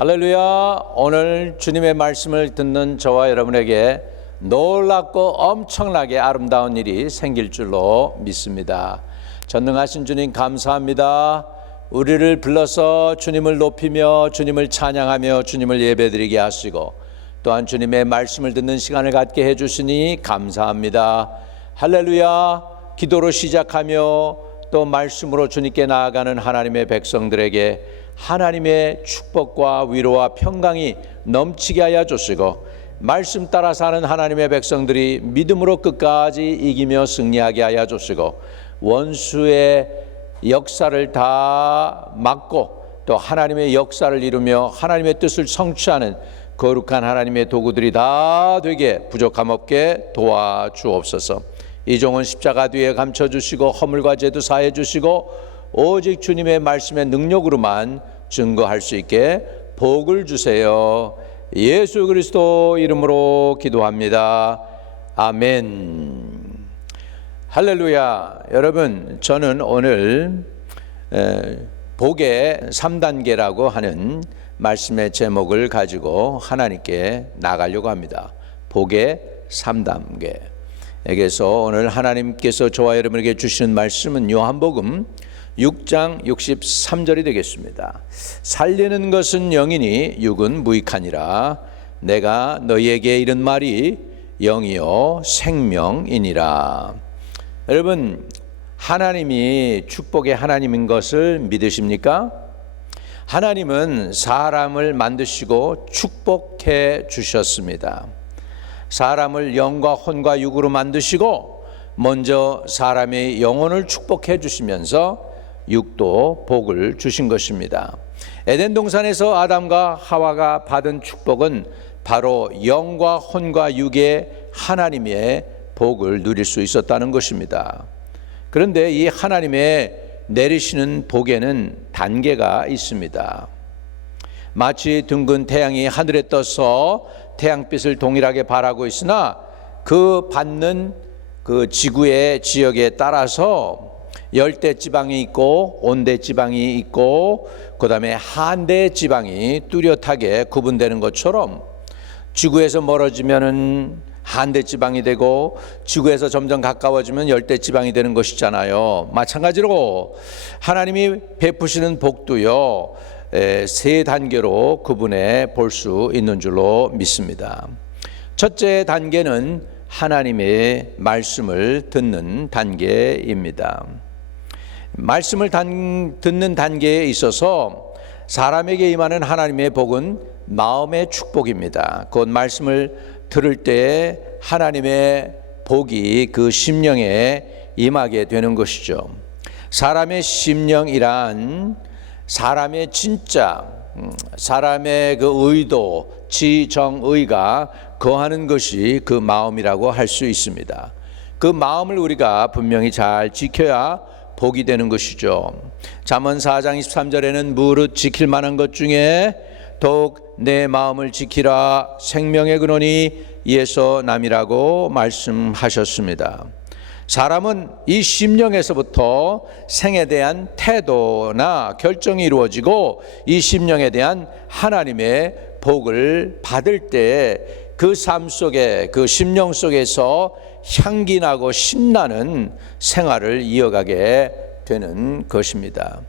할렐루야. 오늘 주님의 말씀을 듣는 저와 여러분에게 놀랍고 엄청나게 아름다운 일이 생길 줄로 믿습니다. 전능하신 주님 감사합니다. 우리를 불러서 주님을 높이며 주님을 찬양하며 주님을 예배드리게 하시고 또한 주님의 말씀을 듣는 시간을 갖게 해주시니 감사합니다. 할렐루야. 기도로 시작하며 또 말씀으로 주님께 나아가는 하나님의 백성들에게 하나님의 축복과 위로와 평강이 넘치게 하여 주시고 말씀 따라 사는 하나님의 백성들이 믿음으로 끝까지 이기며 승리하게 하여 주시고 원수의 역사를 다 막고 또 하나님의 역사를 이루며 하나님의 뜻을 성취하는 거룩한 하나님의 도구들이 다 되게 부족함 없게 도와주옵소서. 이종은 십자가 뒤에 감춰주시고 허물과 죄도 사해 주시고 오직 주님의 말씀의 능력으로만 증거할 수 있게 복을 주세요. 예수 그리스도 이름으로 기도합니다. 아멘. 할렐루야. 여러분, 저는 오늘 복의 3단계라고 하는 말씀의 제목을 가지고 하나님께 나가려고 합니다. 복의 3단계. 여기서 오늘 하나님께서 저와 여러분에게 주시는 말씀은 요한복음 6장 63절이 되겠습니다. 살리는 것은 영이니 육은 무익하니라. 내가 너희에게 이른 말이 영이요 생명이니라. 여러분, 하나님이 축복의 하나님인 것을 믿으십니까? 하나님은 사람을 만드시고 축복해 주셨습니다. 사람을 영과 혼과 육으로 만드시고 먼저 사람의 영혼을 축복해 주시면서 육도 복을 주신 것입니다. 에덴 동산에서 아담과 하와가 받은 축복은 바로 영과 혼과 육의 하나님의 복을 누릴 수 있었다는 것입니다. 그런데 이 하나님의 내리시는 복에는 단계가 있습니다. 마치 둥근 태양이 하늘에 떠서 태양빛을 동일하게 발하고 있으나 그 받는 그 지구의 지역에 따라서 열대 지방이 있고 온대 지방이 있고 그다음에 한대 지방이 뚜렷하게 구분되는 것처럼 지구에서 멀어지면은 한대 지방이 되고 지구에서 점점 가까워지면 열대 지방이 되는 것이잖아요. 마찬가지로 하나님이 베푸시는 복도요, 세 단계로 구분해 볼 수 있는 줄로 믿습니다. 첫째 단계는 하나님의 말씀을 듣는 단계입니다. 말씀을 듣는 단계에 있어서 사람에게 임하는 하나님의 복은 마음의 축복입니다. 곧 말씀을 들을 때 하나님의 복이 그 심령에 임하게 되는 것이죠. 사람의 심령이란 사람의 진짜, 사람의 그 의도, 지정의가 거하는 것이 그 마음이라고 할 수 있습니다. 그 마음을 우리가 분명히 잘 지켜야 복이 되는 것이죠. 잠언 4장 23절에는 무릇 지킬 만한 것 중에 더욱 내 마음을 지키라 생명의 근원이 이에서 남이라고 말씀하셨습니다. 사람은 이 심령에서부터 생에 대한 태도나 결정이 이루어지고 이 심령에 대한 하나님의 복을 받을 때 그 삶 속에 그 심령 속에서 향기나고 신나는 생활을 이어가게 되는 것입니다.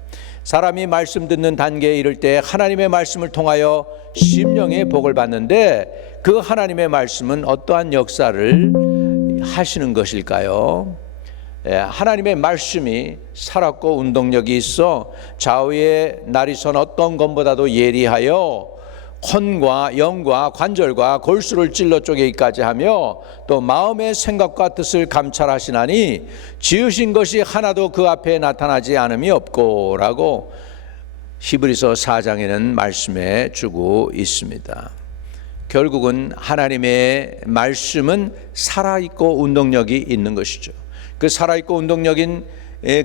사람이 말씀 듣는 단계에 이를 때 하나님의 말씀을 통하여 심령의 복을 받는데 그 하나님의 말씀은 어떠한 역사를 하시는 것일까요? 하나님의 말씀이 살았고 운동력이 있어 좌우의 날이선 어떤 것보다도 예리하여 혼과 영과 관절과 골수를 찔러 쪼개기까지 하며 또 마음의 생각과 뜻을 감찰하시나니 지으신 것이 하나도 그 앞에 나타나지 않음이 없고 라고 히브리서 4장에는 말씀해 주고 있습니다. 결국은 하나님의 말씀은 살아있고 운동력이 있는 것이죠. 그 살아있고 운동력인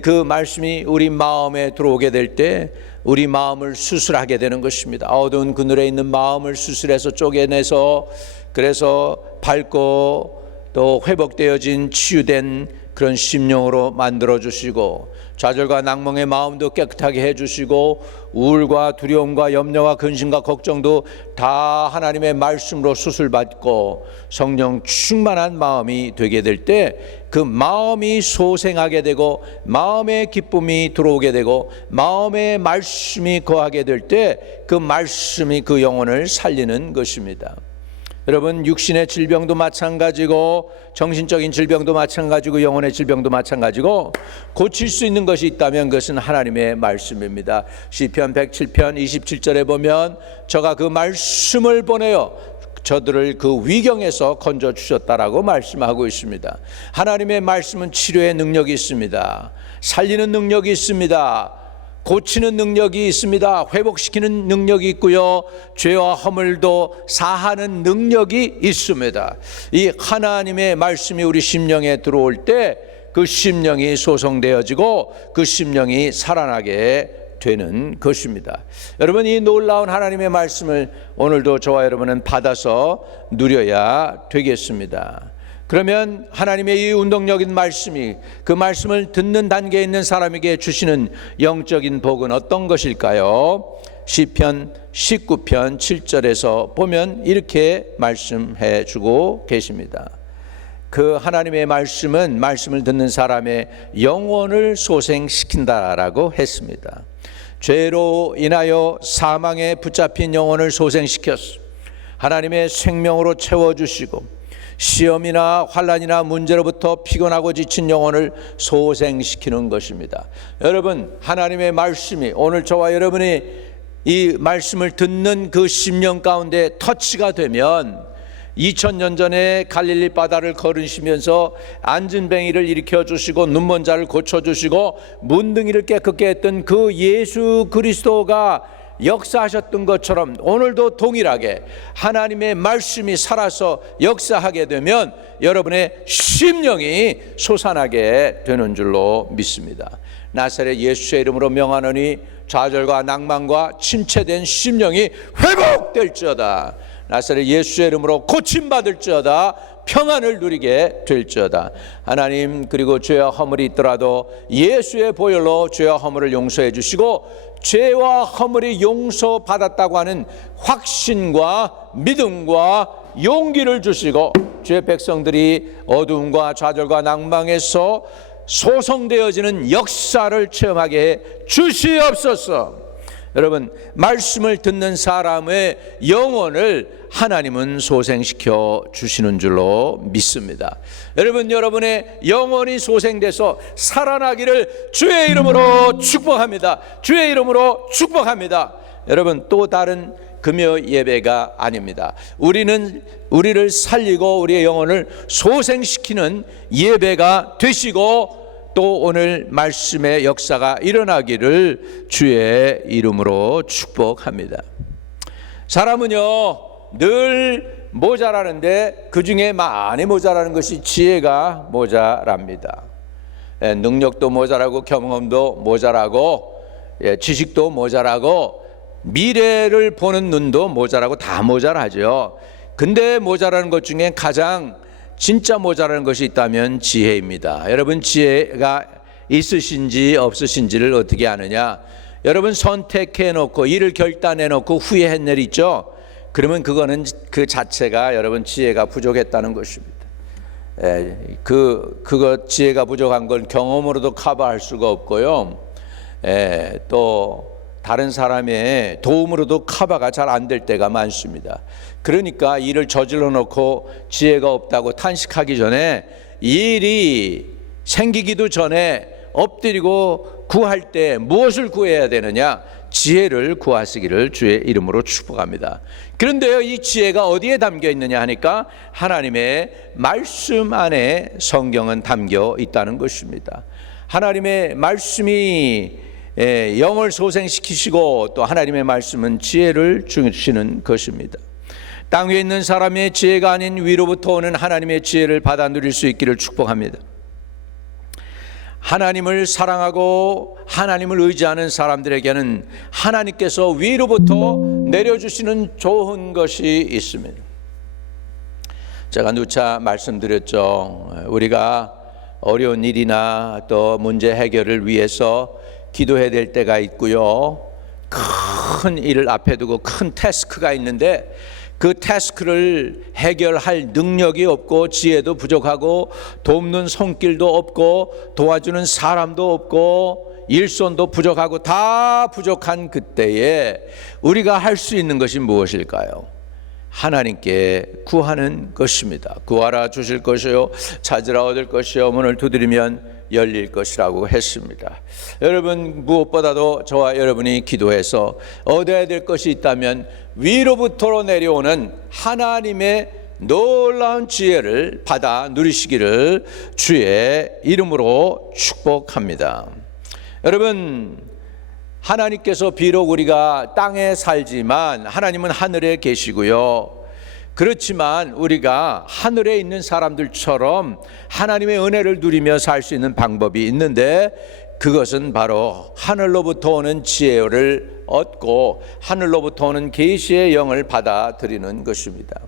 그 말씀이 우리 마음에 들어오게 될 때 우리 마음을 수술하게 되는 것입니다. 어두운 그늘에 있는 마음을 수술해서 쪼개내서 그래서 밝고 또 회복되어진 치유된 그런 심령으로 만들어 주시고 좌절과 낭망의 마음도 깨끗하게 해주시고 우울과 두려움과 염려와 근심과 걱정도 다 하나님의 말씀으로 수술받고 성령 충만한 마음이 되게 될 때 그 마음이 소생하게 되고 마음의 기쁨이 들어오게 되고 마음의 말씀이 거하게 될 때 그 말씀이 그 영혼을 살리는 것입니다. 여러분, 육신의 질병도 마찬가지고 정신적인 질병도 마찬가지고 영혼의 질병도 마찬가지고 고칠 수 있는 것이 있다면 그것은 하나님의 말씀입니다. 시편 107편 27절에 보면 저가 그 말씀을 보내어 저들을 그 위경에서 건져주셨다라고 말씀하고 있습니다. 하나님의 말씀은 치료의 능력이 있습니다. 살리는 능력이 있습니다. 고치는 능력이 있습니다. 회복시키는 능력이 있고요. 죄와 허물도 사하는 능력이 있습니다. 이 하나님의 말씀이 우리 심령에 들어올 때 그 심령이 소성되어지고 그 심령이 살아나게 되는 것입니다. 여러분, 이 놀라운 하나님의 말씀을 오늘도 저와 여러분은 받아서 누려야 되겠습니다. 그러면 하나님의 이 운동적인 말씀이 그 말씀을 듣는 단계에 있는 사람에게 주시는 영적인 복은 어떤 것일까요? 시편 19편 7절에서 보면 이렇게 말씀해 주고 계십니다. 그 하나님의 말씀은 말씀을 듣는 사람의 영혼을 소생시킨다라고 했습니다. 죄로 인하여 사망에 붙잡힌 영혼을 소생시켰어 하나님의 생명으로 채워주시고 시험이나 환난이나 문제로부터 피곤하고 지친 영혼을 소생시키는 것입니다. 여러분, 하나님의 말씀이 오늘 저와 여러분이 이 말씀을 듣는 그 심령 가운데 터치가 되면 2000년 전에 갈릴리 바다를 걸으시면서 안진뱅이를 일으켜 주시고 눈먼 자를 고쳐 주시고 문둥이를 깨끗게 했던 그 예수 그리스도가 역사하셨던 것처럼 오늘도 동일하게 하나님의 말씀이 살아서 역사하게 되면 여러분의 심령이 솟아나게 되는 줄로 믿습니다. 나사렛 예수의 이름으로 명하노니 좌절과 낭만과 침체된 심령이 회복될지어다. 나사렛 예수의 이름으로 고침받을지어다. 평안을 누리게 될지어다. 하나님, 그리고 죄와 허물이 있더라도 예수의 보혈로 죄와 허물을 용서해 주시고 죄와 허물이 용서받았다고 하는 확신과 믿음과 용기를 주시고 주의 백성들이 어두움과 좌절과 낭망에서 소성되어지는 역사를 체험하게 해 주시옵소서. 여러분, 말씀을 듣는 사람의 영혼을 하나님은 소생시켜 주시는 줄로 믿습니다. 여러분, 여러분의 영혼이 소생돼서 살아나기를 주의 이름으로 축복합니다. 주의 이름으로 축복합니다. 여러분, 또 다른 금요 예배가 아닙니다. 우리를 살리고 우리의 영혼을 소생시키는 예배가 되시고 또 오늘 말씀의 역사가 일어나기를 주의 이름으로 축복합니다. 사람은요 늘 모자라는데 그 중에 많이 모자라는 것이 지혜가 모자랍니다. 능력도 모자라고 경험도 모자라고 지식도 모자라고 미래를 보는 눈도 모자라고 다 모자라죠. 근데 모자라는 것 중에 가장 진짜 모자라는 것이 있다면 지혜입니다. 여러분, 지혜가 있으신지 없으신지를 어떻게 아느냐? 여러분, 선택해 놓고 일을 결단해 놓고 후회한 일 있죠? 그러면 그거는 그 자체가 여러분 지혜가 부족했다는 것입니다. 그거 지혜가 부족한 건 경험으로도 커버할 수가 없고요. 또 다른 사람의 도움으로도 커버가 잘 안 될 때가 많습니다. 그러니까 일을 저질러 놓고 지혜가 없다고 탄식하기 전에 일이 생기기도 전에 엎드리고 구할 때 무엇을 구해야 되느냐? 지혜를 구하시기를 주의 이름으로 축복합니다. 그런데요, 이 지혜가 어디에 담겨 있느냐 하니까 하나님의 말씀 안에 성경은 담겨 있다는 것입니다. 하나님의 말씀이 영을 소생시키시고 또 하나님의 말씀은 지혜를 주시는 것입니다. 땅 위에 있는 사람의 지혜가 아닌 위로부터 오는 하나님의 지혜를 받아 누릴 수 있기를 축복합니다. 하나님을 사랑하고 하나님을 의지하는 사람들에게는 하나님께서 위로부터 내려주시는 좋은 것이 있습니다. 제가 누차 말씀드렸죠. 우리가 어려운 일이나 또 문제 해결을 위해서 기도해야 될 때가 있고요. 큰 일을 앞에 두고 큰 태스크가 있는데 그 태스크를 해결할 능력이 없고 지혜도 부족하고 돕는 손길도 없고 도와주는 사람도 없고 일손도 부족하고 다 부족한 그때에 우리가 할 수 있는 것이 무엇일까요? 하나님께 구하는 것입니다. 구하라 주실 것이요 찾으라 얻을 것이요 문을 두드리면 열릴 것이라고 했습니다. 여러분, 무엇보다도 저와 여러분이 기도해서 얻어야 될 것이 있다면 위로부터 내려오는 하나님의 놀라운 지혜를 받아 누리시기를 주의 이름으로 축복합니다. 여러분, 하나님께서 비록 우리가 땅에 살지만 하나님은 하늘에 계시고요. 그렇지만 우리가 하늘에 있는 사람들처럼 하나님의 은혜를 누리며 살 수 있는 방법이 있는데 그것은 바로 하늘로부터 오는 지혜를 얻고 하늘로부터 오는 계시의 영을 받아들이는 것입니다.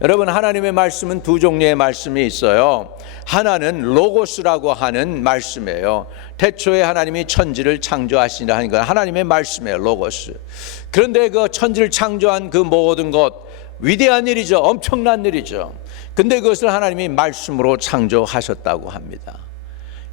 여러분, 하나님의 말씀은 두 종류의 말씀이 있어요. 하나는 로고스라고 하는 말씀이에요. 태초에 하나님이 천지를 창조하시니라 하는 건 하나님의 말씀이에요. 로고스. 그런데 그 천지를 창조한 그 모든 것 위대한 일이죠. 엄청난 일이죠. 근데 그것을 하나님이 말씀으로 창조하셨다고 합니다.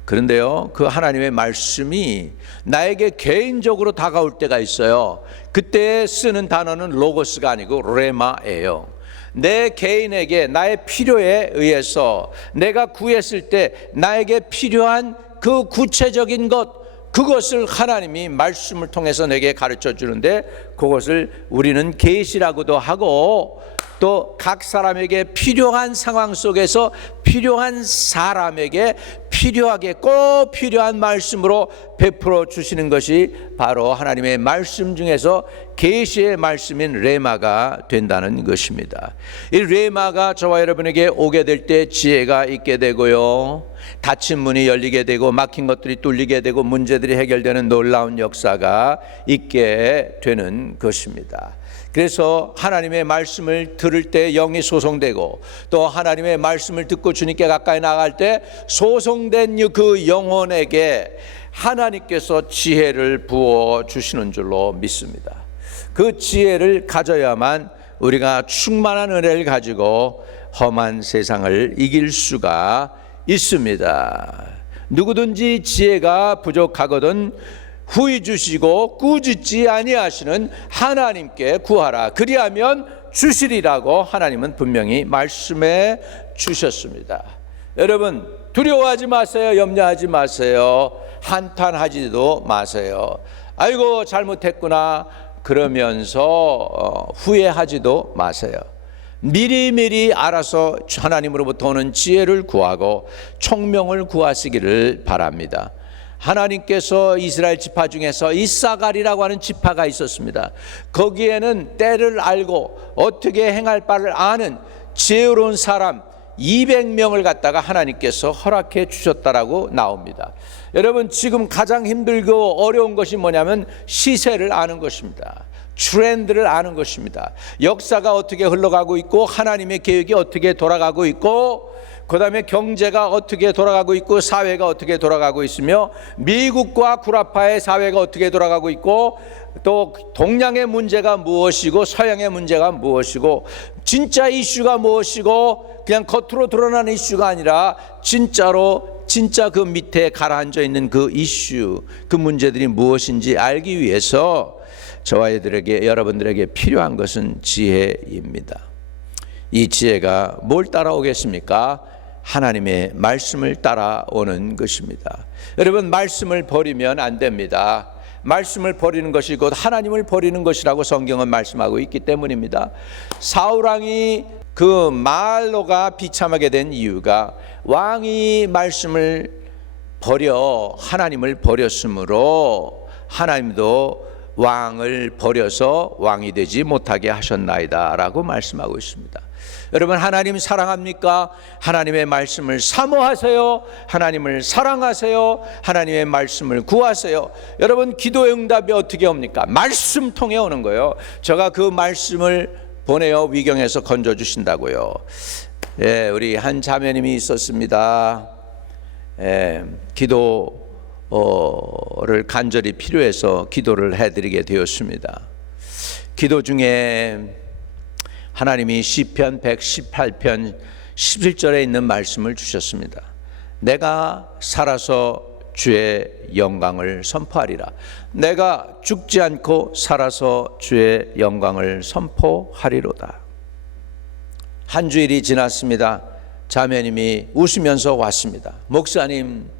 그런데요, 그 하나님의 말씀이 나에게 개인적으로 다가올 때가 있어요. 그때 쓰는 단어는 로고스가 아니고 레마예요. 내 개인에게 나의 필요에 의해서 내가 구했을 때 나에게 필요한 그 구체적인 것, 그것을 하나님이 말씀을 통해서 내게 가르쳐 주는데 그것을 우리는 계시라고도 하고 또 각 사람에게 필요한 상황 속에서 필요한 사람에게 필요하게 꼭 필요한 말씀으로 베풀어 주시는 것이 바로 하나님의 말씀 중에서 계시의 말씀인 레마가 된다는 것입니다. 이 레마가 저와 여러분에게 오게 될 때 지혜가 있게 되고요, 닫힌 문이 열리게 되고 막힌 것들이 뚫리게 되고 문제들이 해결되는 놀라운 역사가 있게 되는 것입니다. 그래서 하나님의 말씀을 들을 때 영이 소송되고 또 하나님의 말씀을 듣고 주님께 가까이 나갈 때 소송된 그 영혼에게 하나님께서 지혜를 부어 주시는 줄로 믿습니다. 그 지혜를 가져야만 우리가 충만한 은혜를 가지고 험한 세상을 이길 수가 있습니다. 누구든지 지혜가 부족하거든 후히 주시고 꾸짖지 아니하시는 하나님께 구하라 그리하면 주시리라고 하나님은 분명히 말씀해 주셨습니다. 여러분, 두려워하지 마세요. 염려하지 마세요. 한탄하지도 마세요. 아이고 잘못했구나 그러면서 후회하지도 마세요. 미리미리 알아서 하나님으로부터 오는 지혜를 구하고 총명을 구하시기를 바랍니다. 하나님께서 이스라엘 지파 중에서 이사갈이라고 하는 지파가 있었습니다. 거기에는 때를 알고 어떻게 행할 바를 아는 지혜로운 사람 200명을 갖다가 하나님께서 허락해 주셨다라고 나옵니다. 여러분, 지금 가장 힘들고 어려운 것이 뭐냐면 시세를 아는 것입니다. 트렌드를 아는 것입니다. 역사가 어떻게 흘러가고 있고 하나님의 계획이 어떻게 돌아가고 있고 그 다음에 경제가 어떻게 돌아가고 있고 사회가 어떻게 돌아가고 있으며 미국과 구라파의 사회가 어떻게 돌아가고 있고 또 동양의 문제가 무엇이고 서양의 문제가 무엇이고 진짜 이슈가 무엇이고 그냥 겉으로 드러나는 이슈가 아니라 진짜로 진짜 그 밑에 가라앉아 있는 그 이슈, 그 문제들이 무엇인지 알기 위해서 저와 여러분들에게 필요한 것은 지혜입니다. 이 지혜가 뭘 따라오겠습니까? 하나님의 말씀을 따라오는 것입니다. 여러분, 말씀을 버리면 안 됩니다. 말씀을 버리는 것이 곧 하나님을 버리는 것이라고 성경은 말씀하고 있기 때문입니다. 사울왕이 그 말로가 비참하게 된 이유가 왕이 말씀을 버려 하나님을 버렸으므로 하나님도 왕을 버려서 왕이 되지 못하게 하셨나이다 라고 말씀하고 있습니다. 여러분, 하나님 사랑합니까? 하나님의 말씀을 사모하세요. 하나님을 사랑하세요. 하나님의 말씀을 구하세요. 여러분, 기도의 응답이 어떻게 옵니까? 말씀 통해 오는 거예요. 제가 그 말씀을 보내어 위경에서 건져주신다고요. 예, 우리 한 자매님이 있었습니다. 기도를 간절히 필요해서 기도를 해드리게 되었습니다. 기도 중에 하나님이 시편 118편 11절에 있는 말씀을 주셨습니다. 내가 살아서 주의 영광을 선포하리라. 내가 죽지 않고 살아서 주의 영광을 선포하리로다. 한 주일이 지났습니다. 자매님이 웃으면서 왔습니다. 목사님,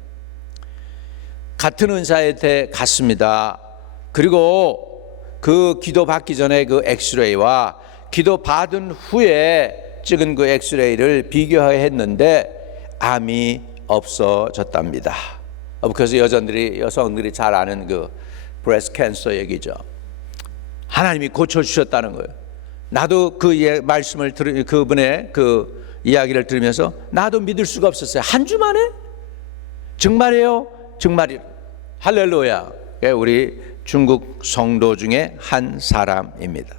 같은 은사에 갔습니다. 그리고 그 기도 받기 전에 그 엑스레이와 기도 받은 후에 찍은 그 엑스레이를 비교했는데 암이 없어졌답니다. 그래서 여성들이 잘 아는 그 브레스트 캔서 얘기죠. 하나님이 고쳐주셨다는 거예요. 나도 그 말씀을 그분의 그 이야기를 들으면서 나도 믿을 수가 없었어요. 한 주 만에? 정말이에요? 정말이에요. 할렐루야. 우리 중국 성도 중에 한 사람입니다.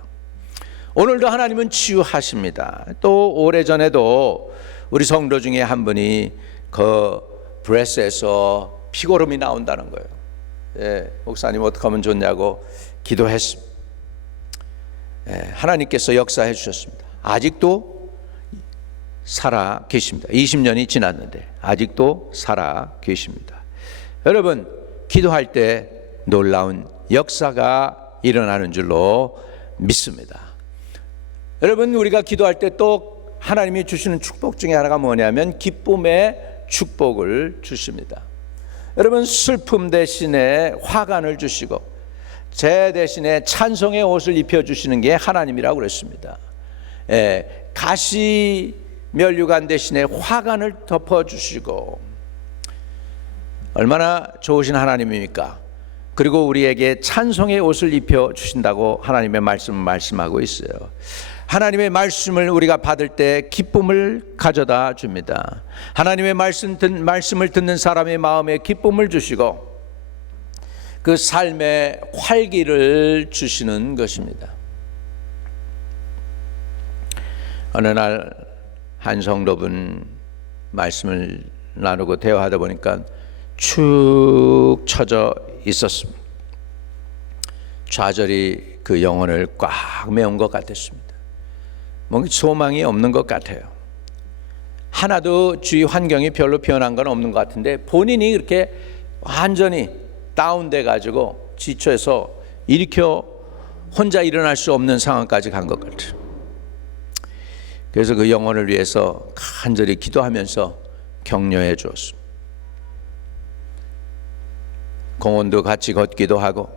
오늘도 하나님은 치유하십니다. 또 오래전에도 우리 성도 중에 한 분이 그 브레스에서 피고름이 나온다는 거예요. 목사님 어떻게 하면 좋냐고 기도했습니다. 하나님께서 역사해 주셨습니다. 아직도 살아 계십니다. 20년이 지났는데 아직도 살아 계십니다. 여러분, 기도할 때 놀라운 역사가 일어나는 줄로 믿습니다. 여러분, 우리가 기도할 때 또 하나님이 주시는 축복 중에 하나가 뭐냐면 기쁨의 축복을 주십니다. 여러분, 슬픔 대신에 화관을 주시고 제 대신에 찬송의 옷을 입혀주시는 게 하나님이라고 그랬습니다. 가시 면류관 대신에 화관을 덮어주시고 얼마나 좋으신 하나님입니까? 그리고 우리에게 찬송의 옷을 입혀주신다고 하나님의 말씀하고 있어요. 하나님의 말씀을 우리가 받을 때 기쁨을 가져다 줍니다. 하나님의 말씀을 듣는 사람의 마음에 기쁨을 주시고 그 삶의 활기를 주시는 것입니다. 어느 날 한 성도분 말씀을 나누고 대화하다 보니까 축 처져 있었습니다. 좌절이 그 영혼을 꽉 메운 것 같았습니다. 뭔가 소망이 없는 것 같아요. 하나도 주위 환경이 별로 변한 건 없는 것 같은데 본인이 그렇게 완전히 다운돼 가지고 지쳐서 일으켜 혼자 일어날 수 없는 상황까지 간 것 같아요. 그래서 그 영혼을 위해서 간절히 기도하면서 격려해 주었습니다. 공원도 같이 걷기도 하고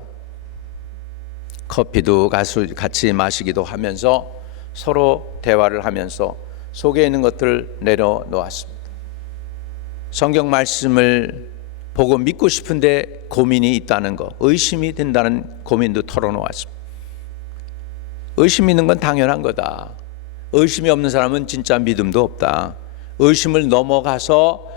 커피도 같이 마시기도 하면서 서로 대화를 하면서 속에 있는 것들을 내려놓았습니다. 성경 말씀을 보고 믿고 싶은데 고민이 있다는 거, 의심이 된다는 고민도 털어놓았습니다. 의심 있는 건 당연한 거다. 의심이 없는 사람은 진짜 믿음도 없다. 의심을 넘어가서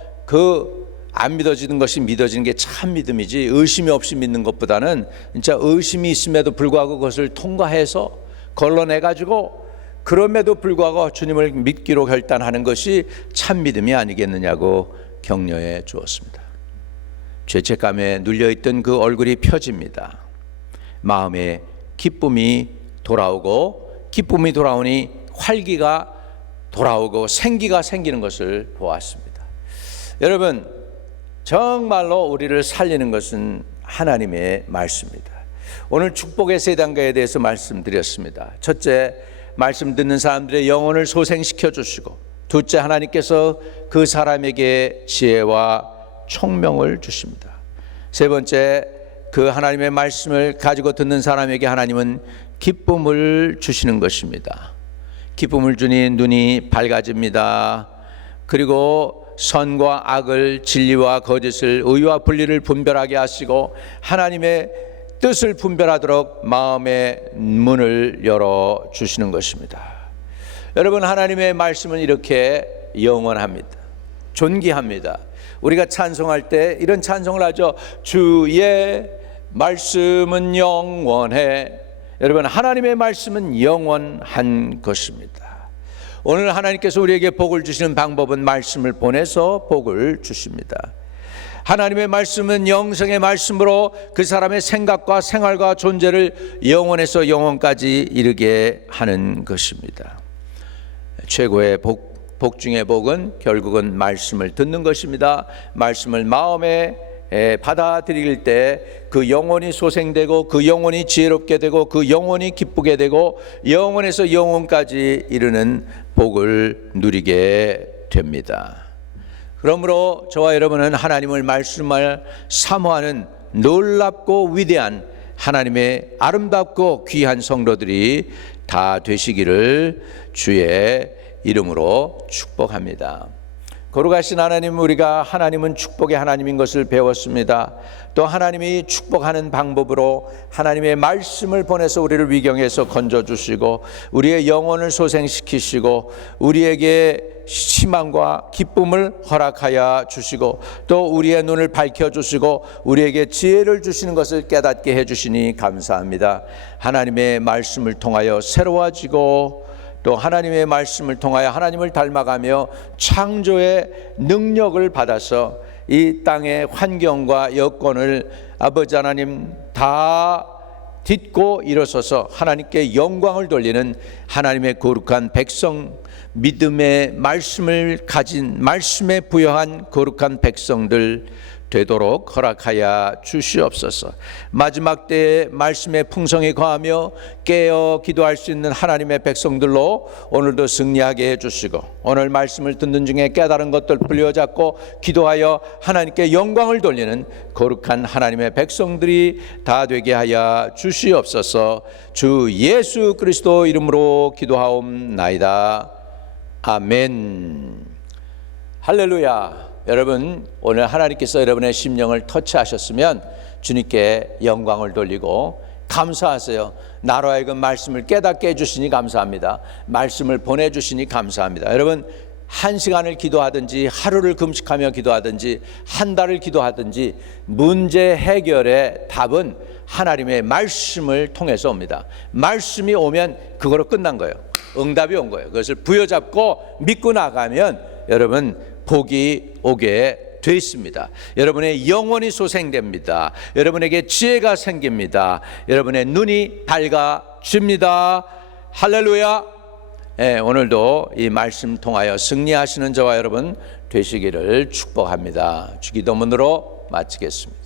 안 믿어지는 것이 믿어지는 게 참 믿음이지, 의심이 없이 믿는 것보다는 진짜 의심이 있음에도 불구하고 그것을 통과해서 걸러내가지고 그럼에도 불구하고 주님을 믿기로 결단하는 것이 참 믿음이 아니겠느냐고 격려해 주었습니다. 죄책감에 눌려있던 그 얼굴이 펴집니다. 마음에 기쁨이 돌아오고 기쁨이 돌아오니 활기가 돌아오고 생기가 생기는 것을 보았습니다. 여러분, 정말로 우리를 살리는 것은 하나님의 말씀입니다. 오늘 축복의 세 단계에 대해서 말씀드렸습니다. 첫째, 말씀 듣는 사람들의 영혼을 소생시켜 주시고, 둘째, 하나님께서 그 사람에게 지혜와 총명을 주십니다. 세 번째, 그 하나님의 말씀을 가지고 듣는 사람에게 하나님은 기쁨을 주시는 것입니다. 기쁨을 주니 눈이 밝아집니다. 그리고 선과 악을, 진리와 거짓을, 의와 분리를 분별하게 하시고 하나님의 뜻을 분별하도록 마음의 문을 열어주시는 것입니다. 여러분, 하나님의 말씀은 이렇게 영원합니다. 존귀합니다. 우리가 찬송할 때 이런 찬송을 하죠. 주의 말씀은 영원해. 여러분, 하나님의 말씀은 영원한 것입니다. 오늘 하나님께서 우리에게 복을 주시는 방법은 말씀을 보내서 복을 주십니다. 하나님의 말씀은 영성의 말씀으로 그 사람의 생각과 생활과 존재를 영원에서 영원까지 이르게 하는 것입니다. 최고의 복 중의 복은 결국은 말씀을 듣는 것입니다. 말씀을 마음에 받아들일 때 그 영혼이 소생되고 그 영혼이 지혜롭게 되고 그 영혼이 기쁘게 되고 영원에서 영원까지 이르는 복을 누리게 됩니다. 그러므로 저와 여러분은 하나님을 말씀을 사모하는 놀랍고 위대한 하나님의 아름답고 귀한 성도들이 다 되시기를 주의 이름으로 축복합니다. 거룩하신 하나님, 우리가 하나님은 축복의 하나님인 것을 배웠습니다. 또 하나님이 축복하는 방법으로 하나님의 말씀을 보내서 우리를 위경에서 건져주시고 우리의 영혼을 소생시키시고 우리에게 희망과 기쁨을 허락하여 주시고 또 우리의 눈을 밝혀주시고 우리에게 지혜를 주시는 것을 깨닫게 해주시니 감사합니다. 하나님의 말씀을 통하여 새로워지고 또 하나님의 말씀을 통하여 하나님을 닮아가며 창조의 능력을 받아서 이 땅의 환경과 여건을 아버지 하나님 다 딛고 일어서서 하나님께 영광을 돌리는 하나님의 거룩한 백성, 믿음의 말씀을 가진 말씀에 부여한 거룩한 백성들 되도록 허락하여 주시옵소서. 마지막 때에 말씀의 풍성이 거하며 깨어 기도할 수 있는 하나님의 백성들로 오늘도 승리하게 해주시고 오늘 말씀을 듣는 중에 깨달은 것들 불려잡고 기도하여 하나님께 영광을 돌리는 거룩한 하나님의 백성들이 다 되게 하여 주시옵소서. 주 예수 그리스도 이름으로 기도하옵나이다. 아멘. 할렐루야. 여러분, 오늘 하나님께서 여러분의 심령을 터치하셨으면 주님께 영광을 돌리고 감사하세요. 나로 하여금 말씀을 깨닫게 해주시니 감사합니다. 말씀을 보내주시니 감사합니다. 여러분, 한 시간을 기도하든지 하루를 금식하며 기도하든지 한 달을 기도하든지 문제 해결의 답은 하나님의 말씀을 통해서 옵니다. 말씀이 오면 그거로 끝난 거예요. 응답이 온 거예요. 그것을 부여잡고 믿고 나가면 여러분 복이 오게 돼 있습니다. 여러분의 영혼이 소생됩니다. 여러분에게 지혜가 생깁니다. 여러분의 눈이 밝아집니다. 할렐루야. 오늘도 이 말씀 통하여 승리하시는 저와 여러분 되시기를 축복합니다. 주기도문으로 마치겠습니다.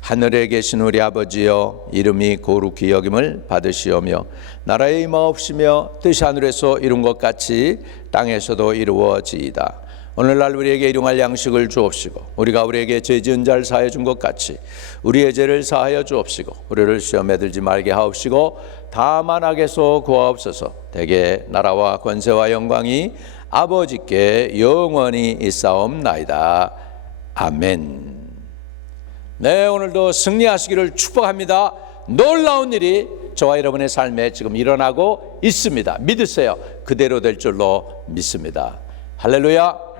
하늘에 계신 우리 아버지여, 이름이 거룩히 여김을 받으시오며 나라의 임하옵시며 뜻이 하늘에서 이룬 것 같이 땅에서도 이루어지이다. 오늘날 우리에게 일용할 양식을 주옵시고 우리가 우리에게 죄 지은 자를 사하여 준 것 같이 우리의 죄를 사하여 주옵시고 우리를 시험에 들지 말게 하옵시고 다만 악에서 구하옵소서. 대개 나라와 권세와 영광이 아버지께 영원히 있사옵나이다. 아멘. 네, 오늘도 승리하시기를 축복합니다. 놀라운 일이 저와 여러분의 삶에 지금 일어나고 있습니다. 믿으세요. 그대로 될 줄로 믿습니다. 할렐루야.